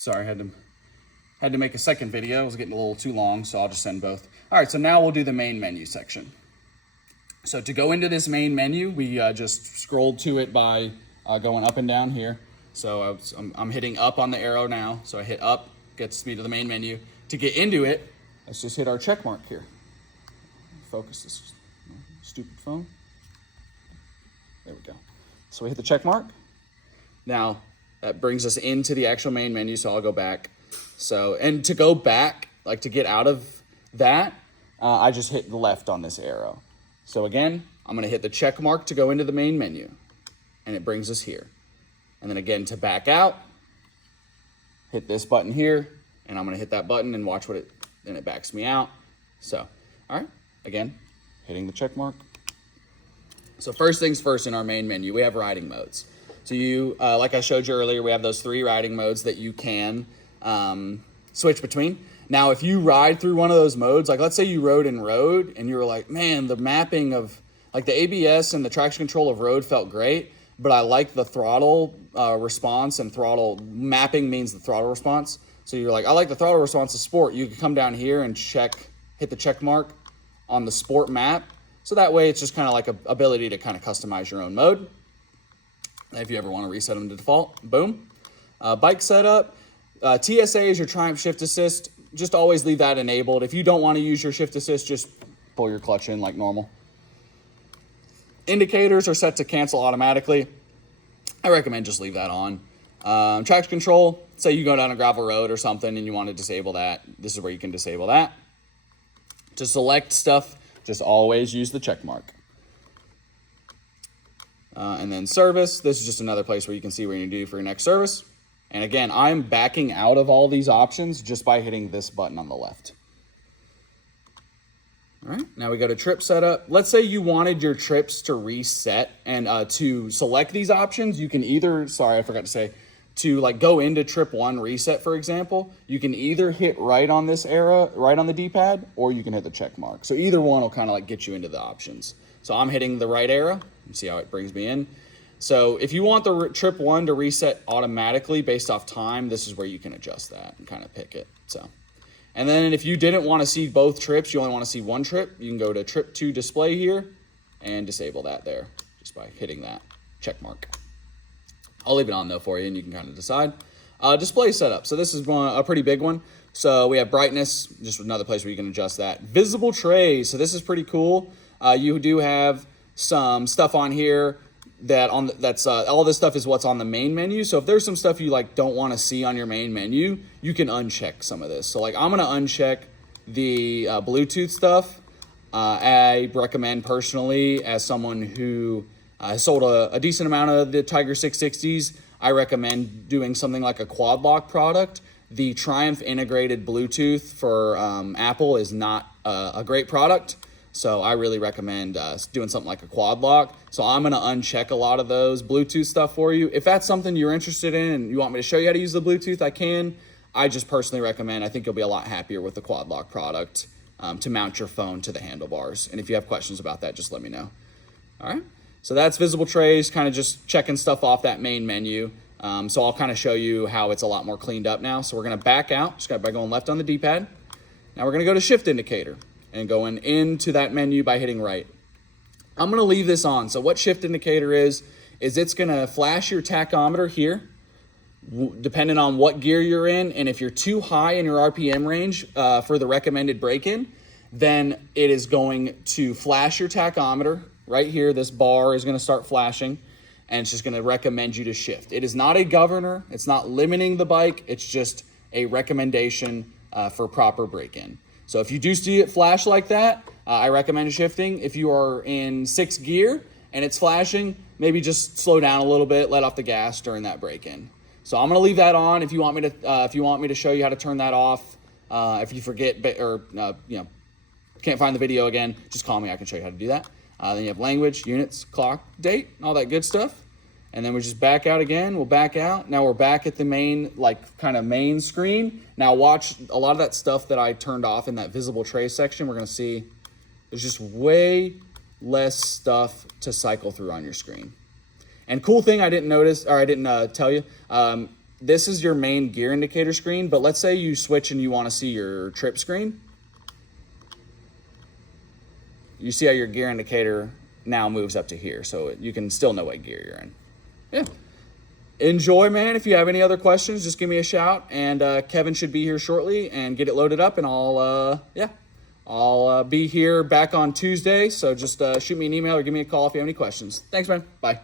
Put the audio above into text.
Sorry, had to make a second video. It was getting a little too long, so I'll just send both. All right, so now we'll do the main menu section. So to go into this main menu, we just scrolled to it by going up and down here. So I'm hitting up on the arrow now. So I hit up, gets me to the main menu. To get into it, let's just hit our check mark here. Focus this stupid phone. There we go. So we hit the check mark. Now that brings us into the actual main menu. So I'll go back. So, and to go back, like to get out of that, I just hit the left on this arrow. So again, I'm gonna hit the check mark to go into the main menu, and it brings us here. And then again, to back out, hit this button here, and I'm gonna hit that button and watch and it backs me out. So, all right, again, hitting the check mark. So first things first, in our main menu, we have riding modes. So you, like I showed you earlier, we have those 3 riding modes that you can switch between. Now, if you ride through one of those modes, like let's say you rode in road and you were like, man, the mapping of like the ABS and the traction control of road felt great, but I like the throttle response, and throttle mapping means the throttle response. So you're like, I like the throttle response of sport. You can come down here and hit the check mark on the sport map. So that way it's just kind of like a ability to kind of customize your own mode. If you ever want to reset them to default, boom. Bike setup, TSA is your Triumph Shift Assist. Just always leave that enabled. If you don't want to use your shift assist, just pull your clutch in like normal. Indicators are set to cancel automatically. I recommend just leave that on. Traction control, say you go down a gravel road or something and you want to disable that. This is where you can disable that. To select stuff, just always use the check mark. And then service, this is just another place where you can see what you need to do for your next service. And again, I'm backing out of all these options just by hitting this button on the left. All right, now we go to trip setup. Let's say you wanted your trips to reset, and to select these options, you can either, sorry, I forgot to say, to like go into trip 1 reset, for example, you can either hit right on this arrow, right on the D-pad, or you can hit the check mark. So either one will kind of like get you into the options. So I'm hitting the right arrow. You see how it brings me in. So if you want the trip 1 to reset automatically based off time, this is where you can adjust that and kind of pick it. So, and then if you didn't want to see both trips, you only want to see one trip, you can go to trip 2 display here and disable that there just by hitting that check mark. I'll leave it on though for you and you can kind of decide. Display setup. So this is a pretty big one. So we have brightness, just another place where you can adjust that. Visible trays. So this is pretty cool. You do have some stuff on here that's all this stuff is what's on the main menu. So if there's some stuff you like don't want to see on your main menu, you can uncheck some of this. So like I'm gonna uncheck the Bluetooth stuff. I recommend personally, as someone who has sold a decent amount of the Tiger 660s, I recommend doing something like a quad lock product. The Triumph integrated Bluetooth for Apple is not a great product. So I really recommend doing something like a quad lock. So I'm gonna uncheck a lot of those Bluetooth stuff for you. If that's something you're interested in and you want me to show you how to use the Bluetooth, I can. I just personally recommend, I think you'll be a lot happier with the quad lock product to mount your phone to the handlebars. And if you have questions about that, just let me know. All right, so that's visible trays, kind of just checking stuff off that main menu. So I'll kind of show you how it's a lot more cleaned up now. So we're gonna back out, just by going left on the D-pad. Now we're gonna go to shift indicator and going into that menu by hitting right. I'm gonna leave this on. So what shift indicator is it's gonna flash your tachometer here, depending on what gear you're in. And if you're too high in your RPM range for the recommended break-in, then it is going to flash your tachometer. Right here, this bar is gonna start flashing, and it's just gonna recommend you to shift. It is not a governor, it's not limiting the bike, it's just a recommendation for proper break-in. So if you do see it flash like that, I recommend shifting. If you are in 6th gear and it's flashing, maybe just slow down a little bit, let off the gas during that break-in. So I'm gonna leave that on. If you want me to show you how to turn that off, if you forget or can't find the video again, just call me. I can show you how to do that. Then you have language, units, clock, date, all that good stuff. And then we just back out again. We'll back out. Now we're back at the main, kind of main screen. Now watch a lot of that stuff that I turned off in that visible tray section. We're gonna see there's just way less stuff to cycle through on your screen. And cool thing I didn't notice, or I didn't tell you, this is your main gear indicator screen, but let's say you switch and you want to see your trip screen. You see how your gear indicator now moves up to here, so you can still know what gear you're in. Yeah. Enjoy, man. If you have any other questions, just give me a shout, and Kevin should be here shortly and get it loaded up, and I'll be here back on Tuesday, so just shoot me an email or give me a call if you have any questions. Thanks, man. Bye.